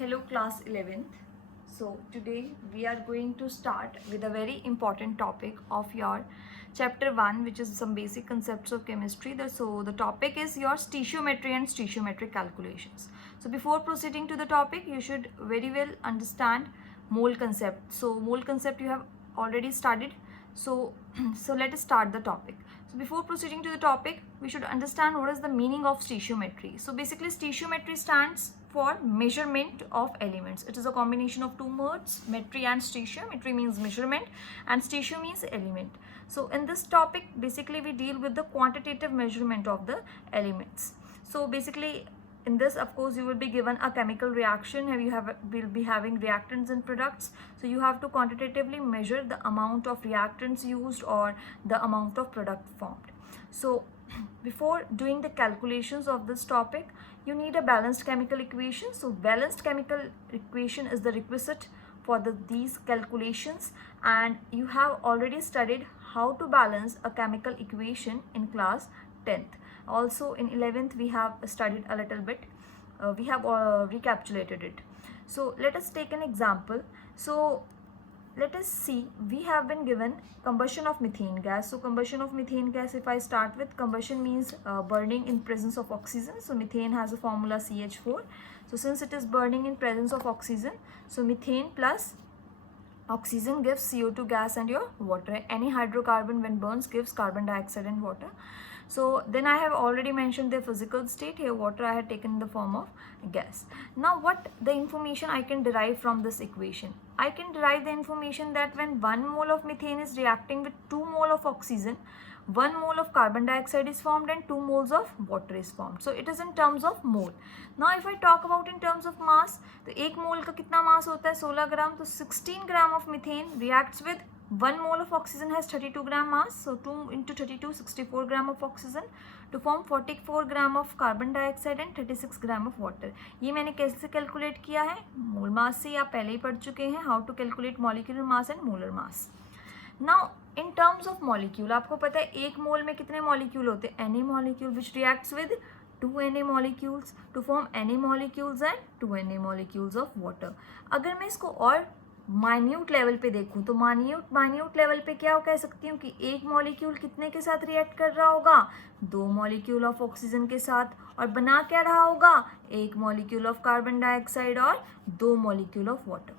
Hello class 11th. So today we are going to start with a very important topic of your chapter 1, which is some basic concepts of chemistry. So the topic is your stoichiometry and stoichiometric calculations. So before proceeding to the topic, you should very well understand mole concept. So mole concept you have already studied. So let us start the topic. So before proceeding to the topic, we should understand what is the meaning of stoichiometry. So basically stoichiometry stands for measurement of elements. It is a combination of two words, metry and stoichio. Metry means measurement and stoichio means element. So in this topic, basically we deal with the quantitative measurement of the elements. So basically in this, of course, you will be given a chemical reaction. Will be having reactants and products. So you have to quantitatively measure the amount of reactants used or the amount of product formed. So before doing the calculations of this topic, you need a balanced chemical equation. So balanced chemical equation is the requisite for these calculations, and you have already studied how to balance a chemical equation in class 10th. Also in 11th we have studied a little bit. We have recapitulated it. So let us take an example. So let us see, we have been given combustion of methane gas. So combustion of methane gas, if I start with, combustion means burning in presence of oxygen. So methane has a formula CH4. So since it is burning in presence of oxygen, so methane plus oxygen gives CO2 gas and your water. Any hydrocarbon when burns gives carbon dioxide and water. So then I have already mentioned the physical state. Here water I had taken in the form of gas. Now what the information I can derive from this equation? I can derive the information that when 1 mole of methane is reacting with 2 mole of oxygen, 1 mole of carbon dioxide is formed and 2 moles of water is formed. So it is in terms of mole. Now if I talk about in terms of mass, तो 1 mole का कितना मास होता है? 16 ग्राम. तो 16 gram of methane reacts with 1 mole of oxygen has 32 gram mass. So 2 into 32, 64 gram of oxygen to form 44 gram of carbon dioxide and 36 gram of water. ये मैंने कैसे calculate किया है? मोल मास से आप पहले ही पढ़ चुके हैं, how to calculate molecular mass and molar mass. Now in terms of molecule, आपको पता है 1 मोल में कितने मॉलिक्यूल होते हैं? Na molecule which reacts with 2 Na molecules to form Na molecules and 2 Na molecules of water. अगर मैं इसको और माइन्यूट लेवल पे देखूं तो माइन्यूट लेवल पे क्या कह सकती हूँ कि 1 मॉलिक्यूल कितने के साथ रिएक्ट कर रहा होगा? 2 मॉलिक्यूल ऑफ ऑक्सीजन के साथ, और बना क्या रहा होगा? 1 मॉलिक्यूल ऑफ कार्बन डाइऑक्साइड और 2 मॉलिक्यूल ऑफ वाटर.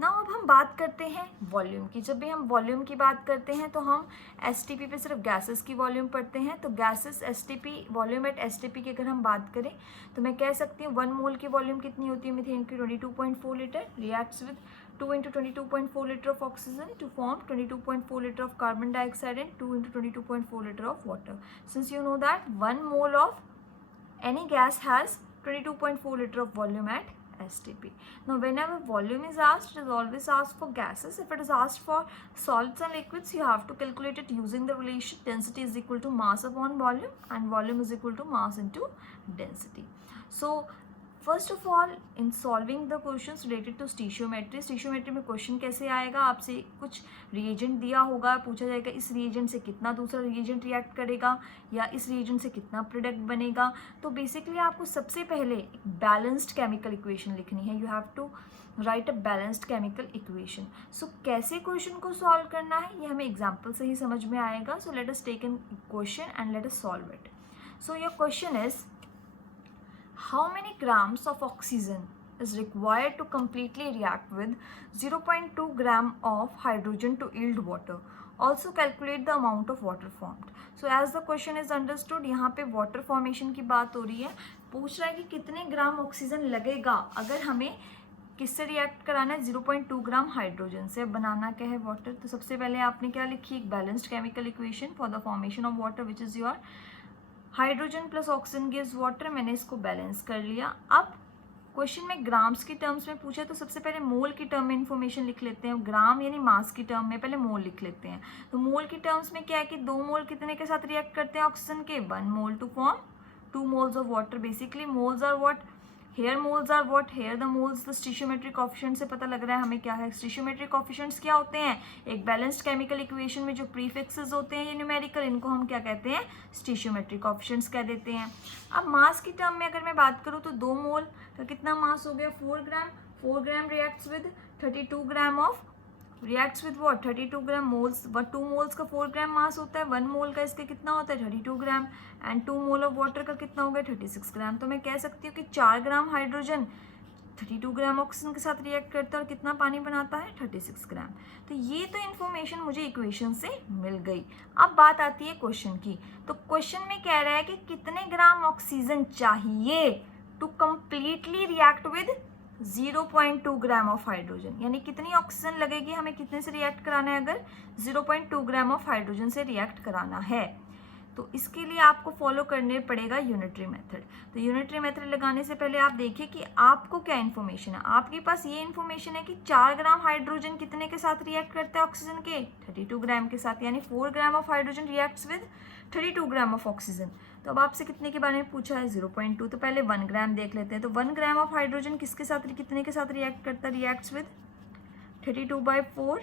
नाउ अब हम बात करते हैं वॉल्यूम की. जब भी हम वॉल्यूम की बात करते हैं तो हम एसटीपी पे सिर्फ गैसेस की वॉल्यूम पढ़ते हैं. तो gases STP, volume at STP की अगर हम बात करें तो मैं कह सकती हूँ 1 मोल की वॉल्यूम कितनी होती है मीथेन की? 22.4 litre. Reacts with 2 into 22.4 liter of oxygen to form 22.4 liter of carbon dioxide and 2 into 22.4 liter of water. Since you know that 1 mole of any gas has 22.4 liter of volume at STP. Now whenever volume is asked, it is always asked for gases. If it is asked for solids and liquids, you have to calculate it using the relation density is equal to mass upon volume, and volume is equal to mass into density. So first of all in solving the questions related to stoichiometry में question कैसे आएगा? आपसे कुछ reagent दिया होगा, पूछा जाएगा इस रिएजेंट से कितना दूसरा रिएजेंट रिएक्ट करेगा या इस रिएजेंट से कितना प्रोडक्ट बनेगा. तो बेसिकली आपको सबसे पहले एक बैलेंस्ड केमिकल इक्वेशन लिखनी है. You have to write a balanced chemical equation. So कैसे क्वेश्चन को सॉल्व करना है ये हमें एग्जाम्पल से ही समझ में आएगा. So let us take an question and let us solve it. So your question is, how many grams of oxygen is required to completely react with 0.2 gram of hydrogen to yield water? Also calculate the amount of water formed. So as the question is understood, यहाँ पे water formation की बात हो रही है. पूछ रहा है कि कितने ग्राम ऑक्सीजन लगेगा अगर हमें किससे रिएक्ट कराना है? 0.2 ग्राम हाइड्रोजन से. बनाना क्या है? वाटर. तो सबसे पहले आपने क्या लिखी? एक balanced chemical equation for the formation of water which is your hydrogen plus oxygen gives water. मैंने इसको बैलेंस कर लिया. अब क्वेश्चन में ग्राम्स की टर्म्स में पूछा तो सबसे पहले मोल की टर्म में इन्फॉर्मेशन लिख लेते हैं. ग्राम यानी मास की टर्म में पहले मोल लिख लेते हैं. तो मोल की टर्म्स में क्या है कि 2 मोल कितने के साथ रिएक्ट करते हैं ऑक्सीजन के? 1 mole to form 2 moles of water. Basically moles are what? Here moles are what, here the moles the stoichiometry coefficient से पता लग रहा है हमें क्या है। स्टिशियोमेट्री कोफिशिएंट्स क्या होते हैं, एक बैलेंस्ड केमिकल इक्वेशन में जो प्रीफिक्सेस होते हैं ये न्यूमेरिकल, इनको हम क्या कहते हैं, स्टिशियोमेट्री कोफिशिएंट्स कह देते हैं। अब मास की टर्म में अगर मैं बात करूँ तो 2 मोल का कितना मास हो गया, 4 gram. 4 gram reacts with 32 gram of, reacts with what, 32 gram moles. 2 moles का 4 ग्राम मास होता है, 1 मोल का इसके कितना होता है, 32 ग्राम, एंड 2 मोल ऑफ वाटर का कितना हो गया, 36 ग्राम। तो मैं कह सकती हूँ कि 4 ग्राम हाइड्रोजन 32 ग्राम ऑक्सीजन के साथ रिएक्ट करता है और कितना पानी बनाता है, 36 ग्राम। तो ये तो इन्फॉर्मेशन मुझे इक्वेशन से मिल गई। अब बात आती है क्वेश्चन की। तो क्वेश्चन में कह रहा है कि कितने ग्राम ऑक्सीजन चाहिए to completely react with 0.2 gram of hydrogen, यानी कितनी ऑक्सीजन लगेगी हमें, कितने से रिएक्ट कराना है, अगर 0.2 ग्राम ऑफ हाइड्रोजन से रिएक्ट कराना है। तो इसके लिए आपको फॉलो करने पड़ेगा यूनिटरी मेथड। तो यूनिटरी मेथड लगाने से पहले आप देखिए कि आपको क्या इन्फॉर्मेशन है। आपके पास ये इन्फॉर्मेशन है कि 4 ग्राम हाइड्रोजन कितने के साथ रिएक्ट करता है ऑक्सीजन के, 32 ग्राम के साथ, यानी 4 ग्राम of hydrogen reacts with 32 gram of oxygen. तो अब आपसे कितने के बारे में पूछा है, 0.2। तो पहले 1 ग्राम देख लेते हैं। तो 1 ग्राम ऑफ हाइड्रोजन किसके साथ, कितने के साथ रिएक्ट करता है, रिएक्ट्स विद 32/4,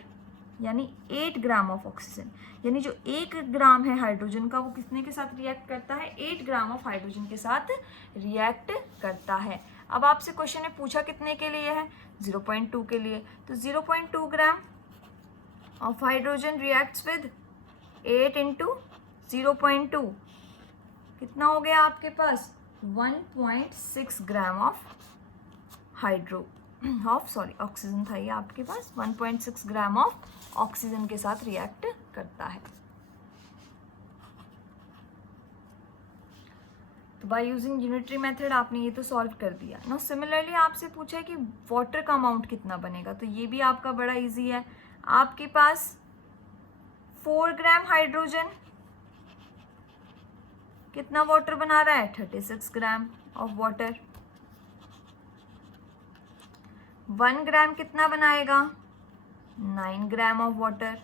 यानी 8 ग्राम ऑफ ऑक्सीजन। यानी जो 1 ग्राम है हाइड्रोजन का वो कितने के साथ रिएक्ट करता है, 8 ग्राम ऑफ हाइड्रोजन के साथ रिएक्ट करता है। अब आपसे क्वेश्चन में पूछा कितने के लिए है, 0.2 के लिए। तो 0.2 gram of hydrogen reacts with 8 into 0.2, कितना हो गया आपके पास, 1.6 ग्राम ऑफ ऑक्सीजन था ये आपके पास, 1.6 ग्राम ऑफ ऑक्सीजन के साथ रिएक्ट करता है। तो बाय यूजिंग यूनिटरी मेथड आपने ये तो सॉल्व कर दिया ना। सिमिलरली आपसे पूछा है कि वाटर का अमाउंट कितना बनेगा, तो ये भी आपका बड़ा इजी है। आपके पास 4 ग्राम हाइड्रोजन कितना वाटर बना रहा है, 36 ग्राम ऑफ वाटर। 1 ग्राम कितना बनाएगा, 9 ग्राम ऑफ वाटर।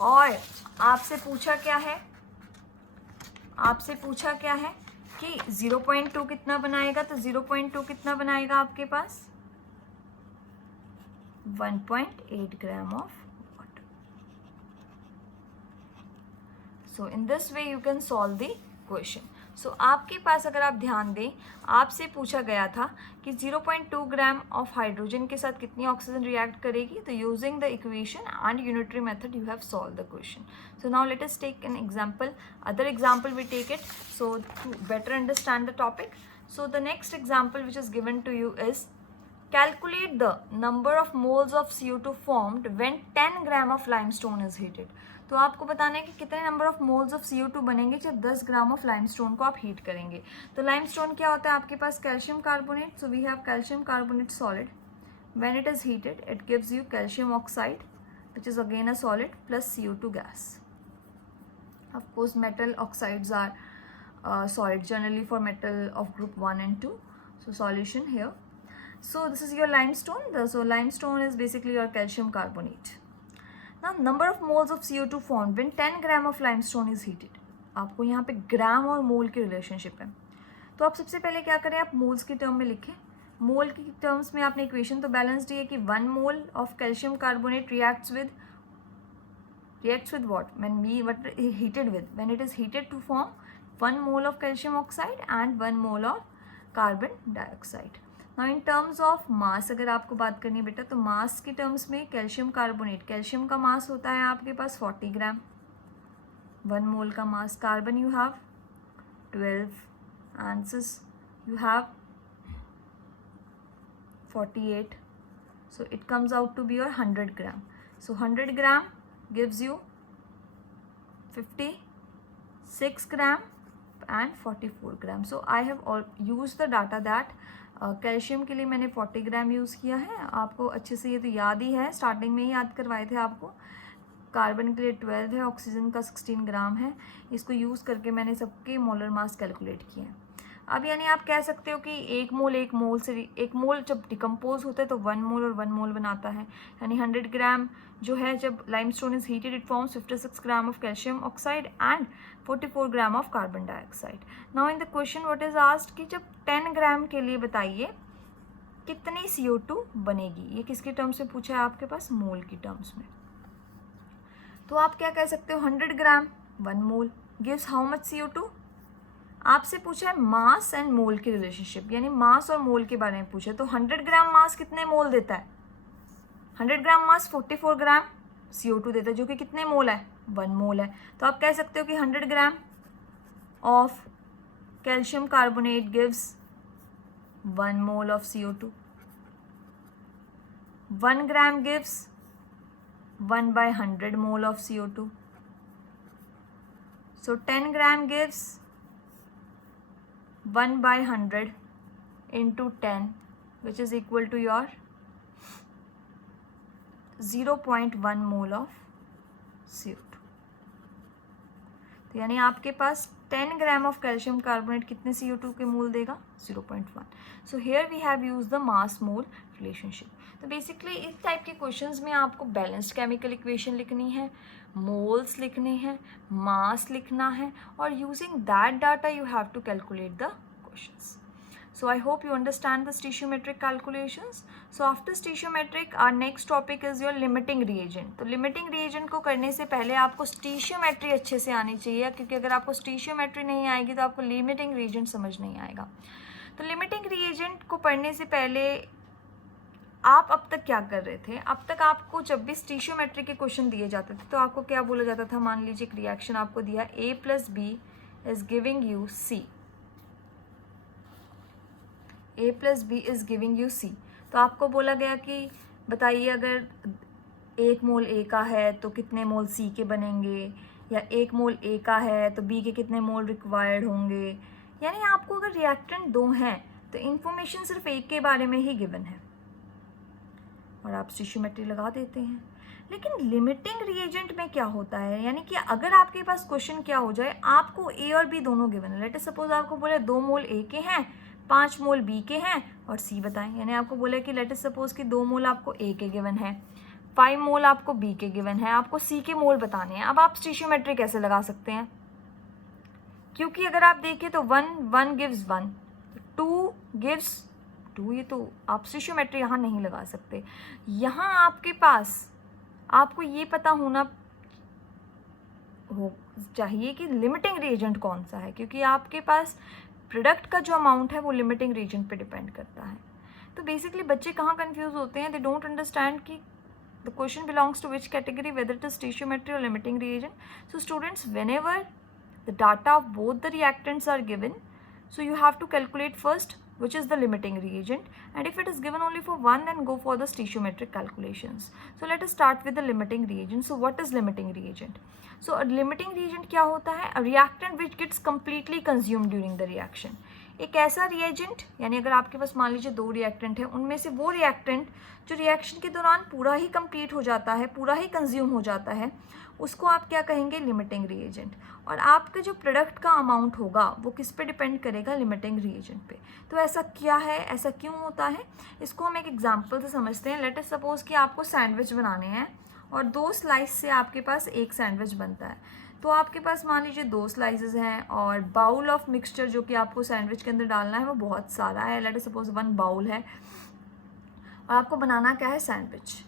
और आपसे पूछा क्या है, आपसे पूछा क्या है कि 0.2 कितना बनाएगा, तो 0.2 कितना बनाएगा आपके पास, 1.8 gram of water. So in this way you can solve the question. So आपके पास अगर आप ध्यान दें, आपसे पूछा गया था कि 0.2 ग्राम ऑफ हाइड्रोजन के साथ कितनी ऑक्सीजन रिएक्ट करेगी। तो using the equation and unitary method you have solve the question. So now let us take an example, other example we take it so to better understand the topic. So the next example which is given to you is calculate the number of moles of CO2 formed when 10 gram of limestone is heated. तो आपको बताना है कि कितने number of moles of CO2 बनेंगे जब 10 gram of limestone को आप हीट करेंगे. तो लाइमस्टोन क्या होता है आपके पास, calcium carbonate. So we have calcium carbonate solid. When it is heated, it gives you calcium oxide, which is again a solid, plus CO2 gas. Of course, metal oxides are solid generally for metal of group 1 and 2. So solution here. So this is your limestone. So limestone is basically your calcium carbonate. Now number of moles of CO2 formed when 10 gram of limestone is heated. आपको यहाँ पे ग्राम और मोल की relationship है. तो आप सबसे पहले क्या करें, आप मोल्स की टर्म में लिखें. मोल की टर्म्स में आपने इक्वेशन तो बैलेंस्ड है कि 1 mole of calcium carbonate reacts with what when it is heated to form 1 mole of calcium oxide and 1 mole of carbon dioxide. Now in terms of mass अगर आपको बात करनी है बेटा, तो मास की टर्म्स में कैल्शियम कार्बोनेट, कैल्शियम का मास होता है आपके पास 40 ग्राम, 1 मोल का mass. Carbon you have 12 and cis you have 48. So it comes out to be your 100 gram. So 100 gram gives you 56 gram and 44 gram. So I have used the data that calcium के लिए मैंने 40 ग्राम use किया है. आपको अच्छे से ये तो याद ही है, स्टार्टिंग में ही याद करवाए थे आपको. कार्बन के लिए 12 है, ऑक्सीजन का 16 ग्राम है. इसको यूज़ करके मैंने सबके मोलर मास कैलकुलेट किए हैं. अब यानी आप कह सकते हो कि एक मोल जब डिकम्पोज होता है तो 1 मोल और 1 मोल बनाता है, यानी 100 ग्राम जो है जब limestone is heated it forms 56 gram of calcium oxide and 44 gram of carbon dioxide. Now in the question what is asked कि जब 10 ग्राम के लिए बताइए कितनी CO2 बनेगी। ये किसके टर्म्स में पूछा है आपके पास, मोल की टर्म्स में। तो आप क्या कह सकते हो 100 ग्राम 1 मोल गिव्स हाउ मच CO2। आपसे पूछा है मास एंड मोल की रिलेशनशिप, यानी मास और मोल के बारे में पूछा है। तो 100 ग्राम मास कितने मोल देता है, 100 ग्राम मास 44 ग्राम CO2 देता है, जो कि कितने मोल है, 1 मोल है। तो आप कह सकते हो कि 100 ग्राम of calcium carbonate gives 1 mole of CO2, 1 gram gives 1/100 mole of CO2, so 10 gram gives 1/100 into 10 which is equal to your 0.1 mole of CO2। तो यानी आपके पास 10 ग्राम ऑफ कैल्शियम कार्बोनेट कितने CO2 के मोल देगा, 0.1। So here we have use the mass mole relationship. तो basically इस type के क्वेश्चंस में आपको बैलेंस्ड केमिकल इक्वेशन लिखनी है, मोल्स लिखने हैं, मास लिखना है, और using that data you have to calculate the questions. So I hope you understand the stoichiometric calculations. So after stoichiometric our next topic is your limiting reagent। तो limiting reagent को करने से पहले आपको stoichiometry अच्छे से आनी चाहिए, क्योंकि अगर आपको stoichiometry नहीं आएगी तो आपको limiting reagent समझ नहीं आएगा। तो limiting reagent को पढ़ने से पहले आप अब तक क्या कर रहे थे, अब तक आपको जब भी stoichiometry के क्वेश्चन दिए जाते थे तो आपको क्या बोला जाता था, मान लीजिए एक रिएक्शन आपको दिया A + B is giving you C, A + B is giving you C। तो आपको बोला गया कि बताइए अगर 1 मोल A का है तो कितने मोल C के बनेंगे, या 1 मोल A का है तो B के कितने मोल रिक्वायर्ड होंगे। यानी आपको अगर रिएक्टेंट 2 हैं तो इन्फॉर्मेशन सिर्फ एक के बारे में ही गिवन है और आप स्टिशियोमेट्री लगा देते हैं। लेकिन लिमिटिंग रिएजेंट में क्या होता है, यानी कि अगर आपके पास क्वेश्चन क्या हो जाए, आपको A और B दोनों गिवन है। लेट अस सपोज आपको बोले 2 मोल A के हैं, 5 मोल B के हैं और C बताएं। यानी आपको बोले कि लेट अस सपोज कि 2 मोल आपको A के गिवन है, 5 मोल आपको B के गिवन है, आपको C के मोल बताने हैं। अब आप स्टिशियोमेट्री कैसे लगा सकते हैं, क्योंकि अगर आप देखें तो 1 गिव्स 1, 2 गिव्स 2, ये तो आप स्टिशियोमेट्री यहाँ नहीं लगा सकते। यहाँ आपके पास आपको ये पता होना हो चाहिए कि लिमिटिंग रिएजेंट कौन सा है, क्योंकि आपके पास प्रोडक्ट का जो अमाउंट है वो लिमिटिंग रिएजेंट पे डिपेंड करता है। तो बेसिकली बच्चे कहाँ कंफ्यूज होते हैं, दे डोंट अंडरस्टैंड कि the question belongs to which category, whether it is stoichiometry और limiting reagent. So students, whenever the data of both the reactants are given, so you have to calculate first which is the limiting reagent, and if it is given only for one, then go for the stoichiometric calculations. So let us start with the limiting reagent. So what is limiting reagent? So a limiting reagent क्या होता है, a reactant which gets completely consumed during the reaction। एक ऐसा reagent, यानी अगर आपके पास मान लीजिए 2 रिएक्टेंट है, उनमें से वो रिएक्टेंट जो रिएक्शन के दौरान पूरा ही कंप्लीट हो जाता है, पूरा ही कंज्यूम हो जाता है, उसको आप क्या कहेंगे, लिमिटिंग रिएजेंट। और आपका जो प्रोडक्ट का अमाउंट होगा वो किस पे डिपेंड करेगा, लिमिटिंग रिएजेंट पे। तो ऐसा क्या है, ऐसा क्यों होता है, इसको हम एक एग्जांपल से समझते हैं। लेट अस सपोज कि आपको सैंडविच बनाने हैं और 2 स्लाइस से आपके पास एक सैंडविच बनता है। तो आपके पास मान लीजिए 2 स्लाइसेस हैं और बाउल ऑफ मिक्सचर जो कि आपको सैंडविच के अंदर डालना है वो बहुत सारा है। लेट अस सपोज 1 बाउल है और आपको बनाना क्या है, सैंडविच।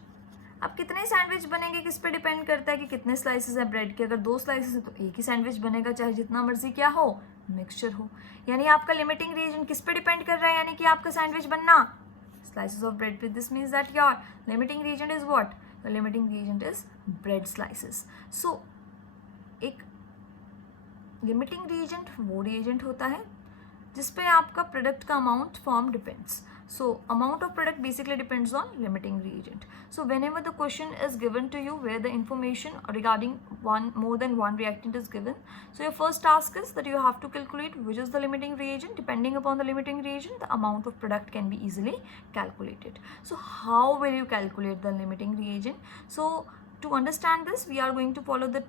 अब कितने सैंडविच बनेंगे किस पे डिपेंड करता है कि कितने स्लाइसेस है ब्रेड के। अगर 2 स्लाइसेस है तो एक ही सैंडविच बनेगा, चाहे जितना मर्जी क्या हो, मिक्सचर हो। यानी आपका लिमिटिंग रिएजेंट किस पे डिपेंड कर रहा है, यानी कि आपका सैंडविच बनना, स्लाइसेस ऑफ ब्रेड पे। This means that your limiting reagent is what, the limiting reagent is bread slices. So एक लिमिटिंग रिएजेंट वो रिएजेंट होता है जिस पे आपका प्रोडक्ट का amount form depends. So amount of product basically depends on limiting reagent. So whenever the question is given to you where the information regarding more than one reactant is given, so your first task is that you have to calculate which is the limiting reagent. Depending upon the limiting reagent, the amount of product can be easily calculated. So how will you calculate the limiting reagent? So to understand this, we are going to follow the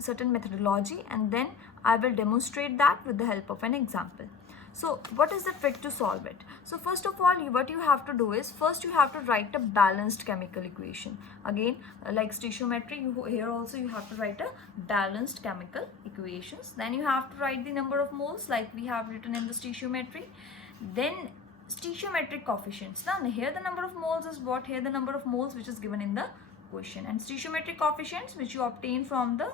certain methodology, and then I will demonstrate that with the help of an example. So what is the trick to solve it? So first of all, what you have to do is, first you have to write a balanced chemical equation. Again, like stoichiometry, here also you have to write a balanced chemical equations. Then you have to write the number of moles like we have written in the stoichiometry. Then stoichiometric coefficients. Now here the number of moles is what? Here the number of moles which is given in the question, and stoichiometric coefficients which you obtain from the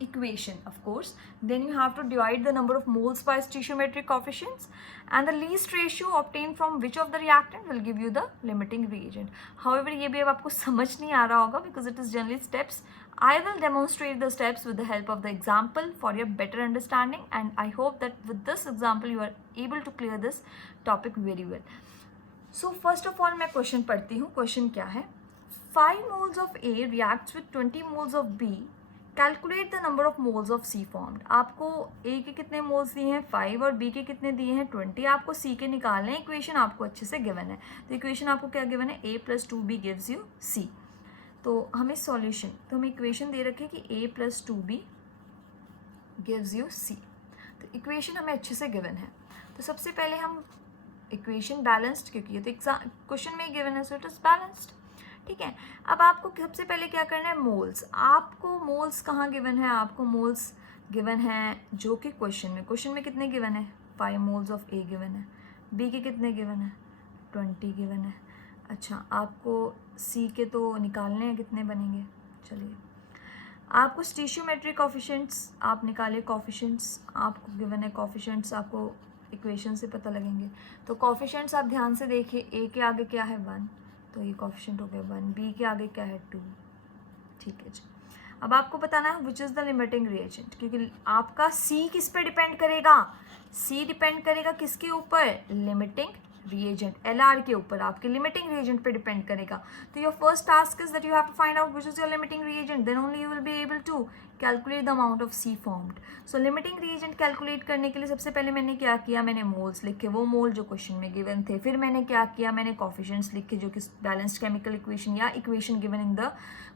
equation, of course. Then you have to divide the number of moles by stoichiometric coefficients, and the least ratio obtained from which of the reactant will give you the limiting reagent. However, ये भी अब आपको समझ नहीं आ रहा होगा because it is generally steps. I will demonstrate the steps with the help of the example for your better understanding, and I hope that with this example you are able to clear this topic very well. So first of all मैं question पढ़ती हूँ. Question क्या है? 5 moles of A reacts with 20 moles of B. Calculate the number of moles of C formed. आपको A के कितने moles दिए हैं 5 और बी के कितने दिए हैं 20. आपको सी के निकालने हैं. इक्वेशन आपको अच्छे से गिवन है. तो इक्वेशन आपको क्या गिवन है? a + 2b gives you see. तो हमें सॉल्यूशन, तो हमें इक्वेशन दे रखे कि a + 2b gives you see. तो इक्वेशन हमें अच्छे से गिवन है. तो सबसे पहले हम इक्वेशन बैलेंस्ड, क्योंकि ये तो क्वेश्चन में गिवन है, सो इट इज बैलेंस्ड. ठीक है. अब आपको सबसे पहले क्या करना है? मोल्स. आपको मोल्स कहाँ गिवन है? आपको मोल्स गिवन है जो कि क्वेश्चन में कितने गिवन है? 5 मोल्स ऑफ ए गिवन है. बी के कितने गिवन है? 20 गिवन है. अच्छा, आपको सी के तो निकालने हैं, कितने बनेंगे? चलिए, आपको स्टीशियोमेट्रिक कॉफिशेंट्स आप निकालिए. कॉफिशेंट्स आपको गिवन है, कॉफिशेंट्स आपको इक्वेशन से पता लगेंगे. तो कॉफिशेंट्स आप ध्यान से देखिए. ए के आगे क्या है? 1, तो ये कॉफिशेंट हो गया 1. बी के आगे क्या है? 2. ठीक है जी. अब आपको बताना है which is the limiting reagent, क्योंकि आपका सी किस पे डिपेंड करेगा? सी डिपेंड करेगा किसके ऊपर? लिमिटिंग रिएजेंट, LR के ऊपर. आपके लिमिटिंग रिएजेंट पे डिपेंड करेगा. तो your first task is that you have to find out which is your limiting reagent, then only you will be able to calculate the amount of C formed. So limiting reagent calculate करने के लिए सबसे पहले मैंने क्या किया? मैंने moles लिखे, वो मोल जो क्वेश्चन में गिवन थे. फिर मैंने क्या किया? मैंने कॉफिशेंट्स लिखे जो कि बैलेंस्ड केमिकल इक्वेशन या equation given in the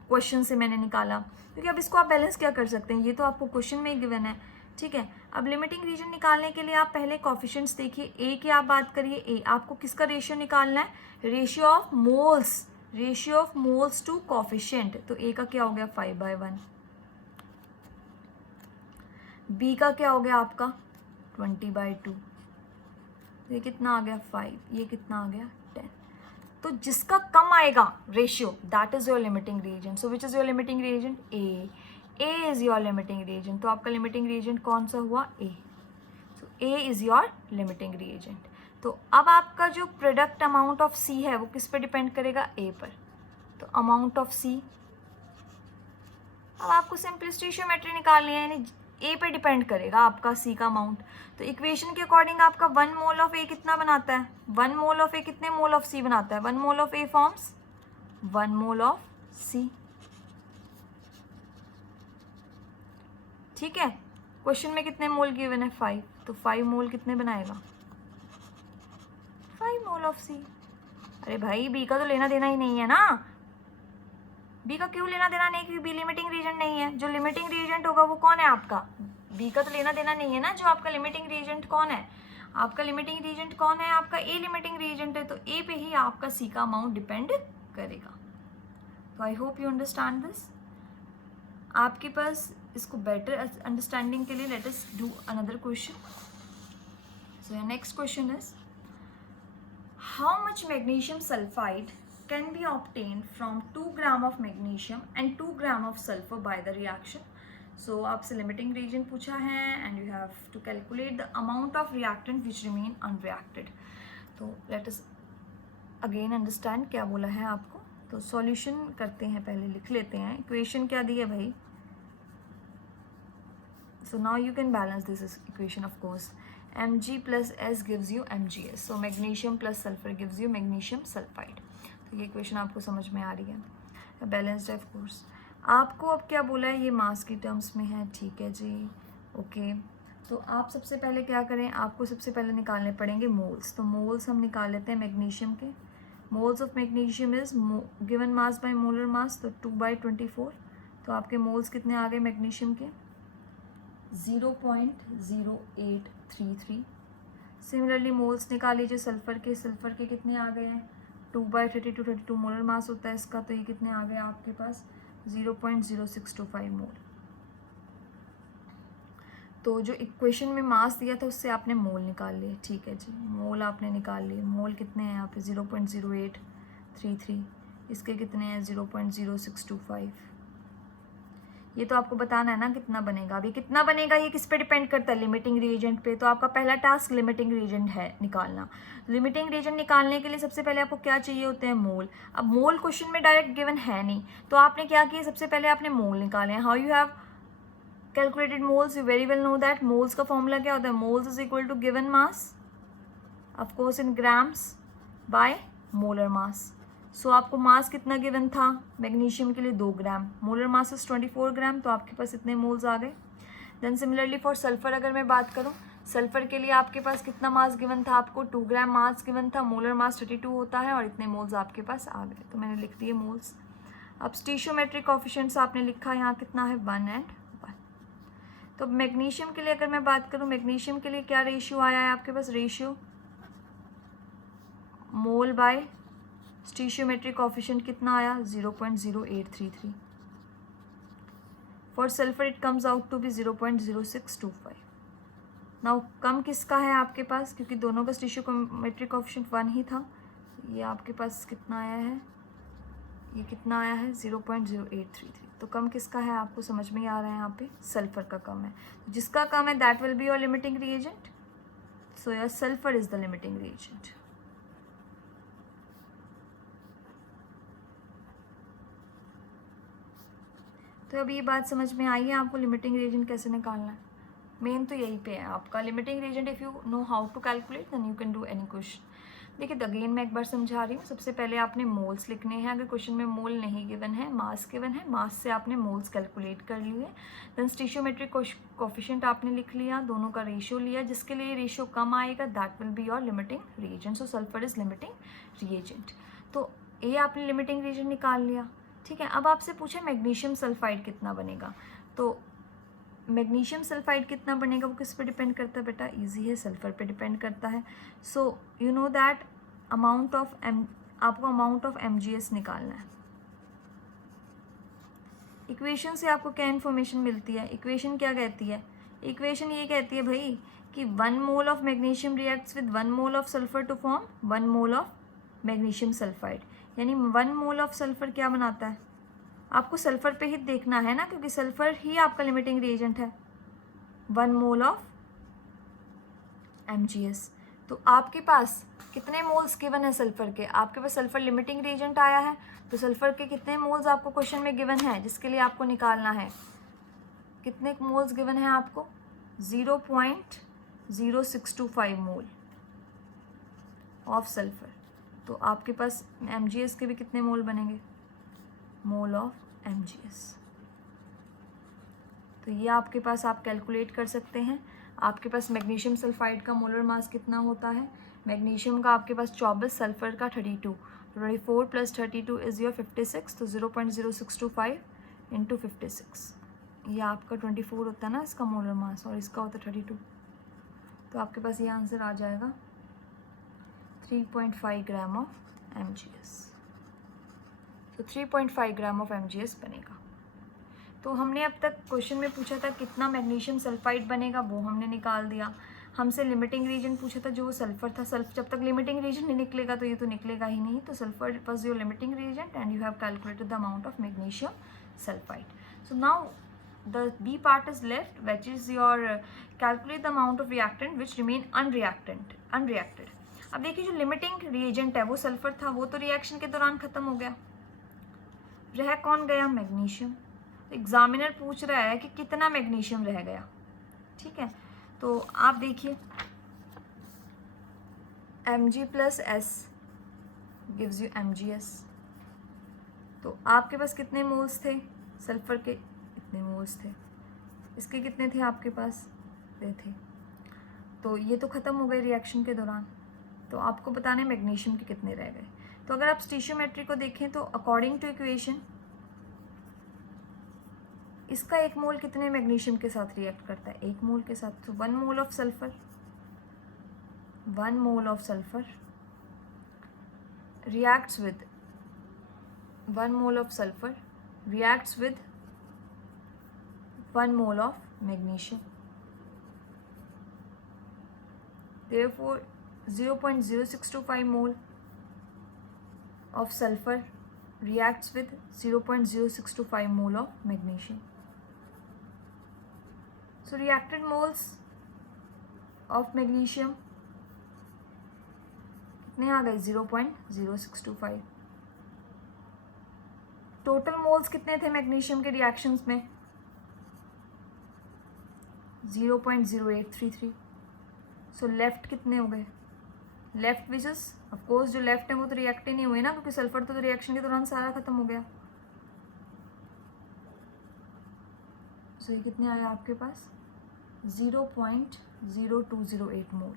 question से मैंने निकाला. क्योंकि अब इसको आप बैलेंस क्या कर सकते हैं? ये तो आपको क्वेश्चन में ही गिवन है. ठीक है. अब लिमिटिंग रीजन निकालने के लिए आप पहले कॉफिशेंट्स देखिए. ए की आप बात करिए. ए आपको किसका रेशियो निकालना है? Ratio of moles to coefficient. तो ए का क्या हो गया? 5/1. बी का क्या हो गया आपका? 20/2. ये कितना आ गया? 5. ये कितना आ गया? 10. तो जिसका कम आएगा ratio, that is your limiting reagent. So which is your limiting reagent? A. A is your limiting reagent. तो आपका limiting reagent कौन सा हुआ? A. So A is your limiting reagent. तो अब आपका जो प्रोडक्ट अमाउंट ऑफ C है वो किस पे डिपेंड करेगा? A पर. तो अमाउंट ऑफ C, अब आपको सिंपली स्टीशियोमेट्री निकालनी है, यानी A पे डिपेंड करेगा आपका C का अमाउंट. तो इक्वेशन के अकॉर्डिंग आपका 1 मोल ऑफ A कितना बनाता है? 1 मोल ऑफ A कितने मोल ऑफ C बनाता है? 1 mole of A forms 1 mole of C. ठीक है. क्वेश्चन में कितने मोल गिवन है? 5. तो 5 मोल कितने बनाएगा? 5 मोल ऑफ सी. अरे भाई, बी का तो लेना देना ही नहीं है ना. बी का क्यों लेना देना नहीं? क्योंकि बी लिमिटिंग रीजेंट नहीं है. जो लिमिटिंग रीजेंट होगा वो कौन है आपका? बी का तो लेना देना नहीं है ना. जो आपका लिमिटिंग रीजेंट कौन है? आपका लिमिटिंग रीजेंट कौन है? आपका ए लिमिटिंग रीजेंट है. तो ए पे ही आपका सी का अमाउंट डिपेंड करेगा. तो I hope you understand this. आपके पास इसको बेटर अंडरस्टैंडिंग के लिए let us do another question. So your next question is, how much magnesium sulphide can be obtained from 2 gram of magnesium and 2 gram of sulphur by the reaction. So आपसे limiting reagent पूछा है and you have to calculate the amount of reactant which remain unreacted. तो let us again understand क्या बोला है आपको. तो solution करते हैं, पहले लिख लेते हैं. इक्वेशन क्या दी है भाई? So now you can balance this equation, of course. Mg plus S gives you MgS. So magnesium plus sulfur gives you magnesium sulfide. तो ये इक्वेशन आपको समझ में आ रही है. बैलेंस्ड है ऑफ कोर्स. आपको अब क्या बोला है? ये मास की टर्म्स में है. ठीक है जी. ओके. तो आप सबसे पहले क्या करें? आपको सबसे पहले निकालने पड़ेंगे मोल्स. तो मोल्स हम निकाल लेते हैं मैग्नीशियम के. Moles of magnesium is given mass by molar मास, तो 2/24. तो आपके मोल्स कितने आ गए मैग्नीशियम के? 0.0833। सिमिलरली मोल्स निकाल लीजिए सल्फर के कितने आ गए हैं 2/32, 32 मोलर मास होता है इसका, तो ये कितने आ गए आपके पास 0.0625 मोल। तो जो इक्वेशन में मास दिया था उससे आपने मोल निकाल लिए, ठीक है जी, मोल आपने निकाल लिए। मोल कितने हैं यहाँ पे 0.0833, इसके कितने हैं 0.0625। ये तो आपको बताना है ना कितना बनेगा। अभी कितना बनेगा ये किस पे डिपेंड करता है, लिमिटिंग रिएजेंट पे। तो आपका पहला टास्क लिमिटिंग रिएजेंट है निकालना। लिमिटिंग रिएजेंट निकालने के लिए सबसे पहले आपको क्या चाहिए होते हैं, मोल। अब मोल क्वेश्चन में डायरेक्ट गिवन है नहीं, तो आपने क्या किया, सबसे पहले आपने मोल निकाले हैं। How you have calculated moles, you very well know that. Moles का फॉर्मूला क्या होता है, moles is equal to given mass of course in grams by molar mass. So आपको मास कितना गिवन था मैग्नीशियम के लिए 2 ग्राम, मोलर मास इज 24 ग्राम, तो आपके पास इतने मोल्स आ गए। देन सिमिलरली फॉर सल्फर अगर मैं बात करूँ, सल्फर के लिए आपके पास कितना मास गिवन था, आपको 2 ग्राम मास गिवन था, मोलर मास 32 होता है और इतने मोल्स आपके पास आ गए, तो मैंने लिख दिए मोल्स। अब स्टीशियोमेट्रिक कोएफिशिएंट्स आपने लिखा यहाँ कितना है 1 and 1। तो मैग्नीशियम के लिए अगर मैं बात करूँ, मैग्नीशियम के लिए क्या रेशियो आया है आपके पास, ratio mole by stoichiometric coefficient कितना आया 0.0833। For sulphur it comes out to be 0.0625। Now कम किसका है आपके पास, क्योंकि दोनों का स्टीशियोमेट्रिक कोएफिशिएंट 1 ही था। ये आपके पास कितना आया है, ये कितना आया है 0.0833। तो कम किसका है आपको समझ में ही आ रहा है, यहाँ पे सल्फर का कम है। जिसका कम है that will be your limiting reagent. So your sulphur is the limiting reagent. तो अब ये बात समझ में आई है आपको लिमिटिंग रिएजेंट कैसे निकालना है। मेन तो यही पे है आपका limiting reagent. If you know how to calculate then you can do any question. देखिए अगेन मैं एक बार समझा रही हूँ। सबसे पहले आपने मोल्स लिखने हैं। अगर क्वेश्चन में मोल नहीं गिवन है, मास गिवन है, मास से आपने मोल्स कैलकुलेट कर लिए। देन स्टीशियोमेट्रिक कोएफिशिएंट आपने लिख लिया, दोनों का रेशियो लिया, जिसके लिए रेशियो कम आएगा that will be your limiting reagent. So sulphur is limiting reagent. तो ये आपने लिमिटिंग रिएजेंट निकाल लिया, ठीक है। अब आपसे पूछे मैग्नीशियम सल्फाइड कितना बनेगा, तो मैग्नीशियम सल्फाइड कितना बनेगा वो किस पे डिपेंड करता है बेटा, इजी है, सल्फर पे डिपेंड करता है। So you know that amount of आपको अमाउंट ऑफ MgS निकालना है। इक्वेशन से आपको क्या इन्फॉर्मेशन मिलती है, इक्वेशन क्या कहती है, इक्वेशन ये कहती है भाई कि 1 mole of magnesium reacts with 1 mole of sulphur to form 1 mole of magnesium sulphide. यानी 1 मोल ऑफ सल्फर क्या बनाता है, आपको सल्फर पे ही देखना है ना, क्योंकि सल्फर ही आपका लिमिटिंग रिएजेंट है। 1 मोल ऑफ MgS। तो आपके पास कितने मोल्स गिवन है सल्फर के, आपके पास सल्फर लिमिटिंग रिएजेंट आया है, तो सल्फर के कितने मोल्स आपको क्वेश्चन में गिवन है, जिसके लिए आपको निकालना है कितने मोल्स गिवन है आपको 0.0625 मोल ऑफ सल्फर। तो आपके पास MgS के भी कितने मोल बनेंगे, मोल ऑफ MgS। तो ये आपके पास आप कैलकुलेट कर सकते हैं। आपके पास मैग्नीशियम सल्फाइड का मोलर मास कितना होता है, मैग्नीशियम का आपके पास 24, सल्फर का 32, 24 + 32 इज योर 56। तो 0.0625 इंटू 56, ये आपका 24 होता है ना इसका मोलर मास, और इसका होता है 32। तो आपके पास ये आंसर आ जाएगा 3.5 ग्राम ऑफ MgS। तो 3.5 ग्राम ऑफ MgS बनेगा। तो हमने अब तक क्वेश्चन में पूछा था कितना मैग्नीशियम सल्फाइड बनेगा, वो हमने निकाल दिया। हमसे लिमिटिंग रीजन पूछा था, जो वो सल्फर था। जब तक लिमिटिंग रीजन नहीं निकलेगा तो ये तो निकलेगा ही नहीं। तो sulphur was your limiting reagent and you have calculated the amount of magnesium sulphide. So now the B part is left, which is your calculate the amount of reactant which remain unreacted। अब देखिए जो limiting reagent है वो sulphur था, वो तो reaction के दौरान खत्म हो गया। रह कौन गया, मैग्नीशियम। एग्जामिनर पूछ रहा है कि कितना मैग्नीशियम रह गया, ठीक है। तो आप देखिए Mg + S gives you MgS। तो आपके पास कितने मोल्स थे सल्फर के, इतने मोल्स थे। इसके कितने थे आपके पास, ये थे। तो ये तो ख़त्म हो गए रिएक्शन के दौरान। तो आपको बताना है मैग्नीशियम के कितने रह गए। तो अगर आप स्टीशियोमेट्री को देखें तो अकॉर्डिंग टू इक्वेशन इसका 1 मोल कितने मैग्नीशियम के साथ रिएक्ट करता है? 1 मोल के साथ। तो 1 mole of sulphur, 1 mole of sulphur reacts with 1 mole of sulfur reacts with 1 mole of magnesium. Therefore 0.0625 mole of sulfur reacts with 0.0625 mole of magnesium. So reacted moles of magnesium कितने आ गए? 0.0625. Total moles कितने थे magnesium के reactions में? 0.0833. So left कितने हो गए? Left which is of course जो लेफ्ट है वो तो रिएक्ट ही नहीं हुए ना, क्योंकि सल्फर तो रिएक्शन के दौरान सारा खत्म हो गया. सो ये कितने आया आपके पास? 0.0208 मोल.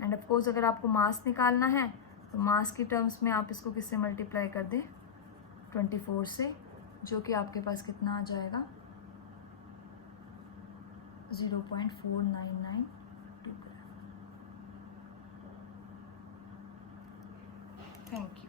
एंड ऑफकोर्स अगर आपको मास निकालना है तो मास की टर्म्स में आप इसको किससे मल्टीप्लाई कर दें? 24 से, जो कि आपके पास कितना आ जाएगा? 0.499 ग्राम. Thank you.